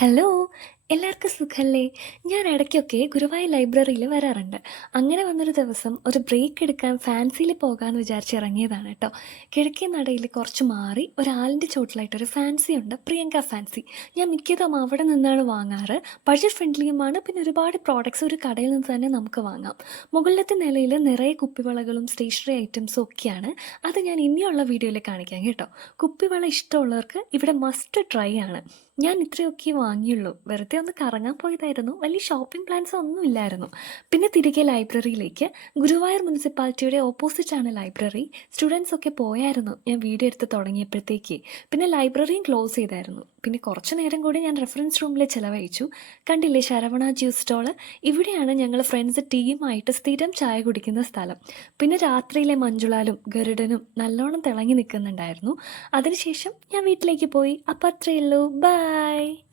Hello! എല്ലാവർക്കും സുഖല്ലേ? ഞാൻ ഇടയ്ക്കൊക്കെ ഗുരുവായൂർ ലൈബ്രറിയിൽ വരാറുണ്ട്. അങ്ങനെ വന്നൊരു ദിവസം ഒരു ബ്രേക്ക് എടുക്കാൻ ഫാൻസിയിൽ പോകാമെന്ന് വിചാരിച്ച് ഇറങ്ങിയതാണ് കേട്ടോ. കിഴക്കേ നടയിൽ കുറച്ച് മാറി ഒരാലിൻ്റെ ചോട്ടിലായിട്ടൊരു ഫാൻസി ഉണ്ട്, പ്രിയങ്ക ഫാൻസി. ഞാൻ മിക്കതും അവിടെ നിന്നാണ് വാങ്ങാറ്. ബഡ്ജറ്റ് ഫ്രണ്ട്ലിയുമാണ്. പിന്നെ ഒരുപാട് പ്രോഡക്റ്റ്സ് ഒരു കടയിൽ നിന്ന് തന്നെ നമുക്ക് വാങ്ങാം. മുകളിലത്തെ നിലയിൽ നിറയെ കുപ്പിവളകളും സ്റ്റേഷനറി ഐറ്റംസും ഒക്കെയാണ്. അത് ഞാൻ ഇനിയുള്ള വീഡിയോയിൽ കാണിക്കാം കേട്ടോ. കുപ്പിവള ഇഷ്ടമുള്ളവർക്ക് ഇവിടെ മസ്റ്റ് ട്രൈ ആണ്. ഞാൻ ഇത്രയൊക്കെ വാങ്ങിയുള്ളൂ. വെറുതെ ഒന്ന് കറങ്ങാൻ പോയതായിരുന്നു. വലിയ ഷോപ്പിംഗ് പ്ലാൻസ് ഒന്നും ഇല്ലായിരുന്നു. പിന്നെ തിരികെ ലൈബ്രറിയിലേക്ക്. ഗുരുവായൂർ മുനിസിപ്പാലിറ്റിയുടെ ഓപ്പോസിറ്റാണ് ലൈബ്രറി. സ്റ്റുഡൻസ് ഒക്കെ പോയായിരുന്നു ഞാൻ വീഡിയോ എടുത്ത് തുടങ്ങിയപ്പോഴത്തേക്ക്. പിന്നെ ലൈബ്രറിയും ക്ലോസ് ചെയ്തായിരുന്നു. പിന്നെ കുറച്ച് നേരം കൂടി ഞാൻ റെഫറൻസ് റൂമിൽ ചിലവഴിച്ചു. കണ്ടില്ലേ ശരവണ ജ്യൂസ് സ്റ്റോള്? ഇവിടെയാണ് ഞങ്ങൾ ഫ്രണ്ട്സ് ടീമായിട്ട് സ്ഥിരം ചായ കുടിക്കുന്ന സ്ഥലം. പിന്നെ രാത്രിയിലെ മഞ്ജുളാലും ഗരുഡനും നല്ലോണം തിളങ്ങി നിൽക്കുന്നുണ്ടായിരുന്നു. അതിനുശേഷം ഞാൻ വീട്ടിലേക്ക് പോയി. അപ്പം അത്രയേ ഉള്ളൂ. ബൈ.